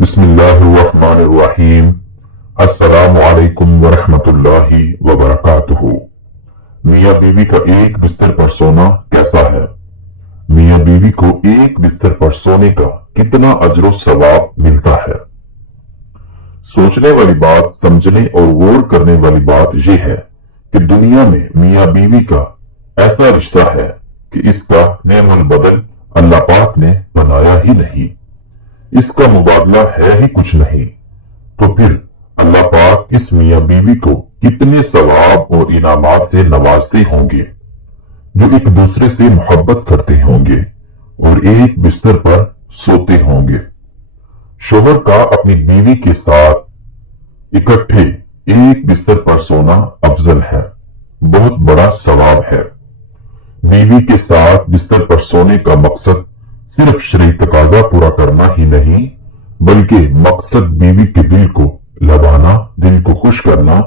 بسم اللہ الرحمن الرحیم۔ السلام علیکم ورحمۃ اللہ وبرکاتہ۔ میاں بیوی کا ایک بستر پر سونا کیسا ہے؟ میاں بیوی کو ایک بستر پر سونے کا کتنا اجر و ثواب ملتا ہے؟ سوچنے والی بات، سمجھنے اور غور کرنے والی بات یہ ہے کہ دنیا میں میاں بیوی کا ایسا رشتہ ہے کہ اس کا نعم البدل اللہ پاک نے بنایا ہی نہیں، اس کا مبادلہ ہے ہی کچھ نہیں، تو پھر اللہ پاک اس میاں بیوی کو کتنے ثواب اور انعامات سے نوازتے ہوں گے، جو ایک دوسرے سے محبت کرتے ہوں گے اور ایک بستر پر سوتے ہوں گے۔ شوہر کا اپنی بیوی کے ساتھ اکٹھے ایک بستر پر سونا افضل ہے، بہت بڑا ثواب ہے۔ بیوی کے ساتھ بستر پر سونے کا مقصد صرف شرعی تقاضا پورا کرنا ہی نہیں، بلکہ مقصد بیوی کے دل کو لبانا، دل کو خوش کرنا،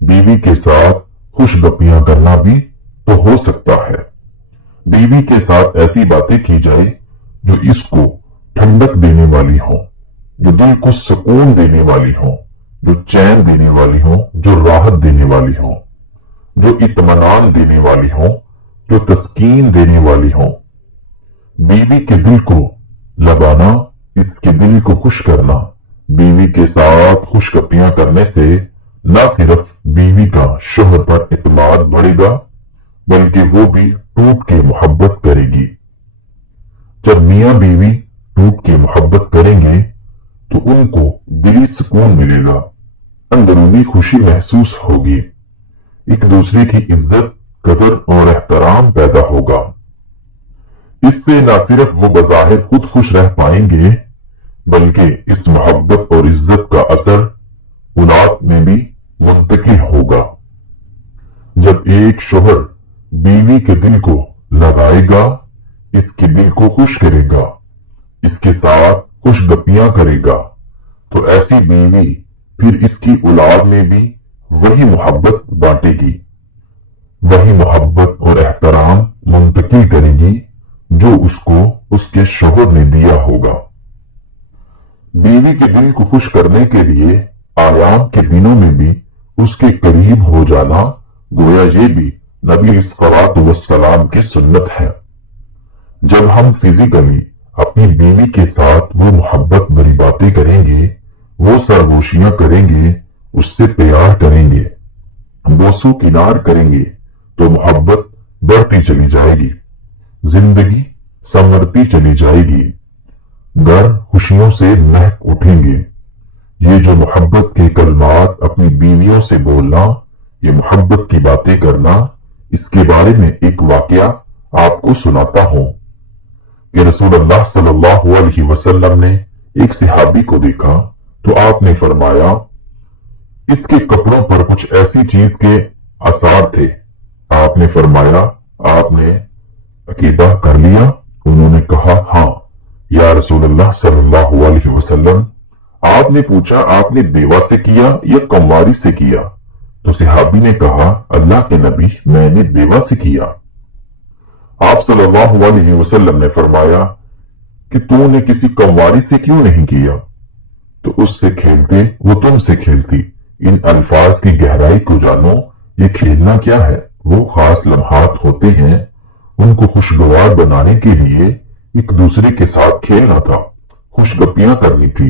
بیوی کے ساتھ خوش گپیاں کرنا بھی تو ہو سکتا ہے۔ بیوی کے ساتھ ایسی باتیں کی جائے جو اس کو ٹھنڈک دینے والی ہوں، جو دل کو سکون دینے والی ہوں، جو چین دینے والی ہوں، جو راحت دینے والی ہوں، جو اطمینان دینے والی ہوں، جو تسکین دینے والی ہوں۔ بیوی کے دل کو لبانا، اس کے دل کو خوش کرنا، بیوی کے ساتھ خوش گپیاں کرنے سے نہ صرف بیوی کا شوہر پر اعتماد بڑھے گا، بلکہ وہ بھی ٹوٹ کے محبت کرے گی۔ جب میاں بیوی ٹوٹ کے محبت کریں گے تو ان کو دلی سکون ملے گا، اندرونی خوشی محسوس ہوگی، ایک دوسرے کی عزت، قدر اور احترام پیدا ہوگا۔ اس سے نہ صرف وہ بظاہر خود خوش رہ پائیں گے، بلکہ اس محبت اور عزت کا اثر اولاد میں بھی منتقل ہوگا۔ جب ایک شوہر بیوی کے دل کو لگائے گا، اس کے دل کو خوش کرے گا، اس کے ساتھ خوش گپیاں کرے گا، تو ایسی بیوی پھر اس کی اولاد میں بھی وہی محبت بانٹے گی، وہی محبت اور احترام منتقل کرے گی جو اس کو اس کے شوہر نے دیا ہوگا۔ بیوی کے دل کو خوش کرنے کے لیے آیام کے دنوں میں بھی اس کے قریب ہو جانا، گویا یہ بھی نبی علیہ الصلوۃ والسلام کی سنت ہے۔ جب ہم فزیکلی اپنی بیوی کے ساتھ وہ محبت بھری باتیں کریں گے، وہ سرگوشیاں کریں گے، اس سے پیار کریں گے، بوسو کنار کریں گے، تو محبت بڑھتی چلی جائے گی، زندگی سنورتی چلی جائے گی، گھر خوشیوں سے مہک اٹھیں گے۔ یہ جو محبت کے کلمات اپنی بیویوں سے بولنا، یہ محبت کی باتیں کرنا، اس کے بارے میں ایک واقعہ آپ کو سناتا ہوں کہ رسول اللہ صلی اللہ علیہ وسلم نے ایک صحابی کو دیکھا تو آپ نے فرمایا، اس کے کپڑوں پر کچھ ایسی چیز کے آثار تھے۔ آپ نے فرمایا، آپ نے عقیدہ کر لیا؟ انہوں نے کہا، ہاں یا رسول اللہ صلی اللہ علیہ وسلم۔ آپ نے پوچھا، آپ نے بیوہ سے کیا یا کنواری سے کیا؟ تو صحابی نے کہا، اللہ کے نبی، میں نے بیوہ سے کیا۔ آپ صلی اللہ علیہ وسلم نے فرمایا کہ تو نے کسی کنواری سے کیوں نہیں کیا؟ تو اس سے کھیلتے وہ تم سے کھیلتی۔ ان الفاظ کی گہرائی کو جانو، یہ کھیلنا کیا ہے؟ وہ خاص لمحات ہوتے ہیں، ان کو خوشگوار بنانے کے لیے ایک دوسرے کے ساتھ کھیلنا تھا، خوش گپیاں کرنی تھی،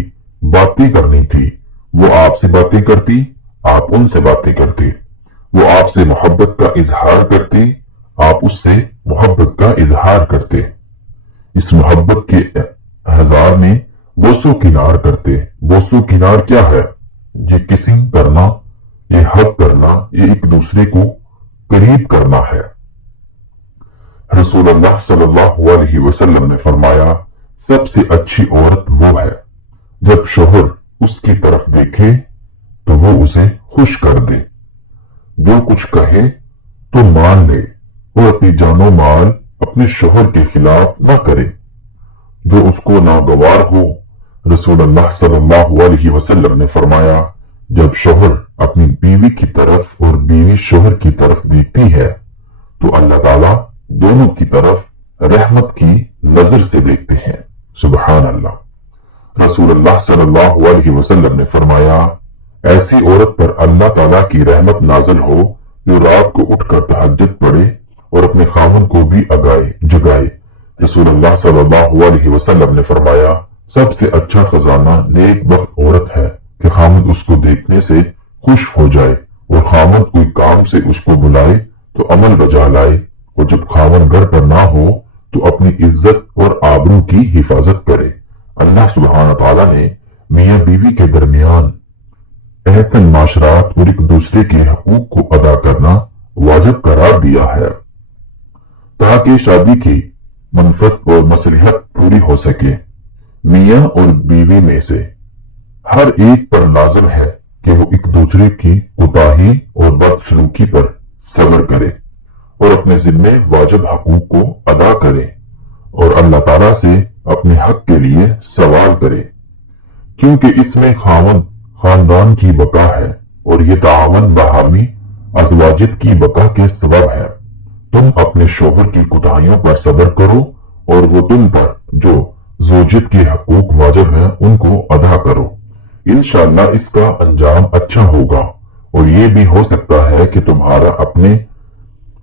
باتیں کرنی تھی۔ وہ آپ سے باتیں کرتی، آپ ان سے باتیں کرتے، وہ آپ سے محبت کا اظہار کرتی، آپ اس سے محبت کا اظہار کرتے، اس محبت کے اظہار میں بوسو کنار کرتے۔ بوسو کنار کیا ہے؟ یہ کسنگ کرنا، یہ حق کرنا، یہ ایک دوسرے کو قریب کرنا ہے۔ رسول اللہ صلی اللہ علیہ وسلم نے فرمایا، سب سے اچھی عورت وہ ہے جب شوہر اس کی طرف دیکھے تو وہ اسے خوش کر دے، جو کچھ کہے تو مان لے اور اپنی جان و مال اپنے شوہر کے خلاف نہ کرے، جو اس کو ناگوار ہو۔ رسول اللہ صلی اللہ علیہ وسلم نے فرمایا، جب شوہر اپنی بیوی کی طرف اور بیوی شوہر کی طرف دیکھتی ہے تو اللہ تعالیٰ دونوں کی طرف رحمت کی نظر سے دیکھتے ہیں۔ سبحان اللہ۔ رسول اللہ صلی اللہ علیہ وسلم نے فرمایا، ایسی عورت پر اللہ تعالیٰ کی رحمت نازل ہو جو رات کو اٹھ کر تہجد پڑھے اور اپنے خاوند کو بھی جگائے۔ رسول اللہ صلی اللہ علیہ وسلم نے فرمایا، سب سے اچھا خزانہ نیک بخت عورت ہے کہ خاوند اس کو دیکھنے سے خوش ہو جائے اور خاوند کوئی کام سے اس کو بلائے تو عمل بجا لائے، اور جب خاوند گھر پر نہ ہو تو اپنی عزت اور آبرو کی حفاظت کرے۔ اللہ سبحانہ تعالیٰ نے میاں بیوی کے درمیان احسن معاشرات اور ایک دوسرے کے حقوق کو ادا کرنا واجب قرار دیا ہے تاکہ شادی کی منفعت اور مصلحت پوری ہو سکے۔ میاں اور بیوی میں سے ہر ایک پر لازم ہے کہ وہ ایک دوسرے کی کوتاہی اور بدسلوکی پر صبر کرے اور اپنے ذمے واجب حقوق کو ادا کرے اور اللہ تعالیٰ سے اپنے حق کے لیے سوال کرے، کیونکہ اس میں خاندان کی بقا ہے اور یہ تعاون باہمی ازواجت کی بقا کے سبب ہے۔ تم اپنے شوہر کی کوتاہیوں پر صبر کرو اور وہ تم پر جو زوجت کے حقوق واجب ہیں ان کو ادا کرو۔ انشاءاللہ اس کا انجام اچھا ہوگا اور یہ بھی ہو سکتا ہے کہ تمہارا اپنے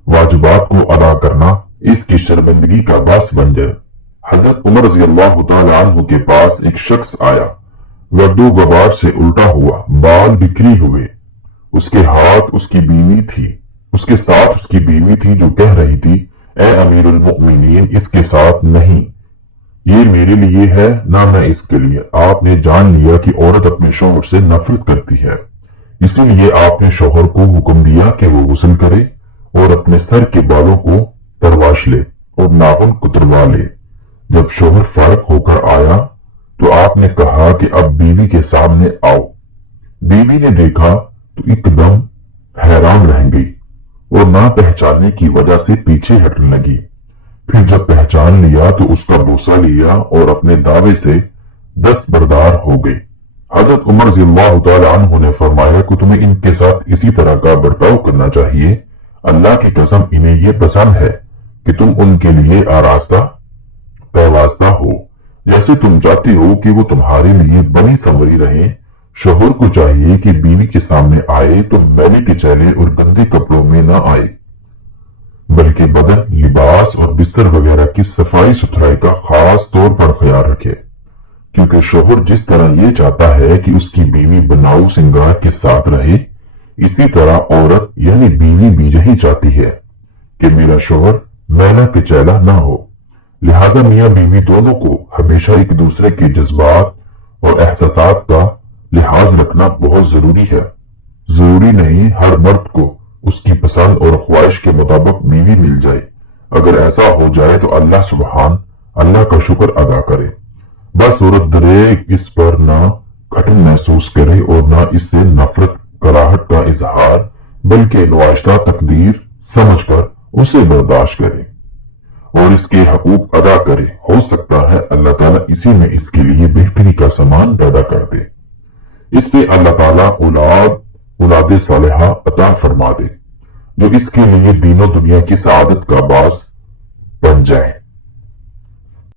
واجبات کو ادا کرنا اس کی شرمندگی کا باعث بن جائے۔ حضرت عمر رضی اللہ تعالی عنہ کے پاس ایک شخص آیا، گردو غبار سے الٹا ہوا، بال بکھری ہوئے، اس کے ساتھ اس کی بیوی تھی جو کہہ رہی تھی، اے امیر المؤمنین، اس کے ساتھ نہیں، یہ میرے لیے ہے نہ میں اس کے لیے۔ آپ نے جان لیا کہ عورت اپنے شوہر سے نفرت کرتی ہے، اسی لیے آپ نے شوہر کو حکم دیا کہ وہ غسل کرے اور اپنے سر کے بالوں کو ترواش لے اور ناخن کتروا لے۔ جب شوہر فارغ ہو کر آیا تو آپ نے کہا کہ اب بیوی کے سامنے آؤ۔ بیوی نے دیکھا تو ایک دم حیران رہ گئی اور نہ پہچاننے کی وجہ سے پیچھے ہٹنے لگی۔ پھر جب پہچان لیا تو اس کا بوسہ لیا اور اپنے دعوے سے دستبردار ہو گئی۔ حضرت عمر رضی اللہ تعالی عنہ نے فرمایا کہ تمہیں ان کے ساتھ اسی طرح کا برتاؤ کرنا چاہیے۔ اللہ کی قسم انہیں یہ پسند ہے کہ تم ان کے لیے آراستہ پیوستہ ہو، جیسے تم چاہتی ہو کہ وہ تمہارے لیے بنی سنوری رہیں۔ شوہر کو چاہیے کہ بیوی کے سامنے آئے تو میلے ٹچیلے اور گندے کپڑوں میں نہ آئے، بلکہ بدن، لباس اور بستر وغیرہ کی صفائی ستھرائی کا خاص طور پر خیال رکھے، کیونکہ شوہر جس طرح یہ چاہتا ہے کہ اس کی بیوی بناؤ سنگار کے ساتھ رہے، اسی طرح عورت یعنی بیوی بھی یہی چاہتی ہے کہ میرا شوہر میلا کچیلا نہ ہو۔ لہذا میاں بیوی دونوں کو ہمیشہ ایک دوسرے کے جذبات اور احساسات کا لحاظ رکھنا بہت ضروری ہے۔ ضروری نہیں ہر مرد کو اس کی پسند اور خواہش کے مطابق بیوی مل جائے۔ اگر ایسا ہو جائے تو اللہ کا شکر ادا کرے۔ بس عورت دریک اس پر نہ گھٹن محسوس کرے اور نہ اس سے نفرت کراہٹ کا اظہار، بلکہ نواشتہ تقدیر سمجھ کر اسے برداشت کرے اور اس کے حقوق ادا کرے۔ ہو سکتا ہے اللہ تعالیٰ اسی میں اس کے لیے بہتری کا سامان پیدا کر دے، اس سے اللہ تعالیٰ اولاد صالحہ عطا فرما دے جو اس کے لیے دین و دنیا کی سعادت کا باعث بن جائے۔